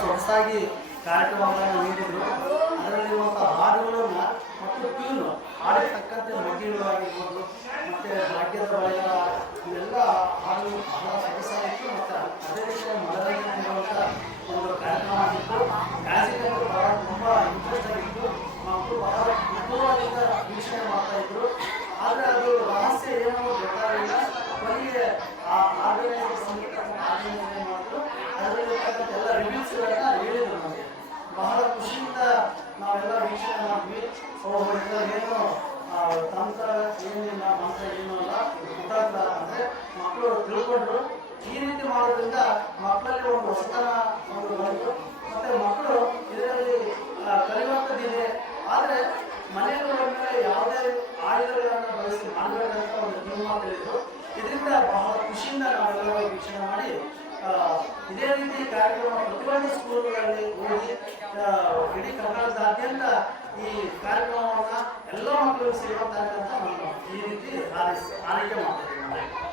ಸೊಗಸಾಗಿ ಕಾರ್ಯಕ್ರಮಗಳನ್ನು ನೀಡಿದರು. ಅದರಲ್ಲಿರುವಂಥ ಹಾಡುಗಳನ್ನು ಮತ್ತು ಟ್ಯೂನು ಹಾಡಿಗೆ ತಕ್ಕಂತೆ ಆಗಿರ್ಬೋದು ಮತ್ತು ಭಾಗ್ಯದ ಬಳೆಯ ಇವೆಲ್ಲ ಹಾಡುಗಳು ಬಹಳ ಸೊಗಸಾಗಿತ್ತು, ಮತ್ತು ಅದೇ ರೀತಿಯ ಮನರಂಜನೆ ನೀಡುವಂಥ ಒಂದು ಕಾರ್ಯಕ್ರಮ ಆಗಿತ್ತು. ಮ್ಯಾಜಿಕ್ ಬಹಳ ತುಂಬ ಇಂಟ್ರೆಸ್ಟ್ ಆಗಿತ್ತು. ಮಕ್ಕಳು ಬಹಳ ಕುತೂಹಲದಿಂದ ವೀಕ್ಷಣೆ ಮಾಡ್ತಾ ಇದ್ರು. ಆದರೆ ಅದು ರಹಸ್ಯ ಏನೋ ಗೊತ್ತಾಗಲಿಲ್ಲ ಕೊನೆಗೆ ಆ ಏನು ತಂತ್ರ ಏನಿಲ್ಲ, ಮಂತ್ರ ಏನು ಅಲ್ಲ ಕುತಂತ್ರ ಅಂದರೆ ಮಕ್ಕಳು ತಿಳ್ಕೊಂಡ್ರು. ಈ ರೀತಿ ಮಾಡೋದ್ರಿಂದ ಮಕ್ಕಳಲ್ಲಿ ಒಂದು ಹೊಸತನ ಒಂದು ಬಂತು. ಮತ್ತೆ ಮಕ್ಕಳು ಇದರಲ್ಲಿ ಕಲಿವಂಥದ್ದಿದೆ. ಆದರೆ ಮನೆಗಳ ಮೇಲೆ ಯಾವುದೇ ಆಯುಧಗಳನ್ನು ಬಳಸಿ ಮಾಡಬೇಕಂತ ಒಂದು ತೀರ್ಮಾನ ತಿಳಿದ್ರು ಇದರಿಂದ ಬಹಳ ಖುಷಿಯಿಂದ ನಾವೆಲ್ಲರೂ ವೀಕ್ಷಣೆ ಮಾಡಿ ಇದೇ ರೀತಿ ಕಾರ್ಯಕ್ರಮ ಪ್ರತಿಯೊಂದು ಸ್ಕೂಲ್ಗಳಲ್ಲಿ ಹೋಗಿ ಇಡೀ ಕರ್ನಾಟಕದಾದ್ಯಂತ ಈ ಕಾರ್ಯಕ್ರಮವನ್ನು ಎಲ್ಲ ಮಕ್ಕಳು ಸೇರುವಂತಾಗಂತ ನಾನು ಈ ರೀತಿ ಹಾರೈಸಿ ಆರೈಕೆ ಮಾಡ್ತಿದ್ದೀನಿ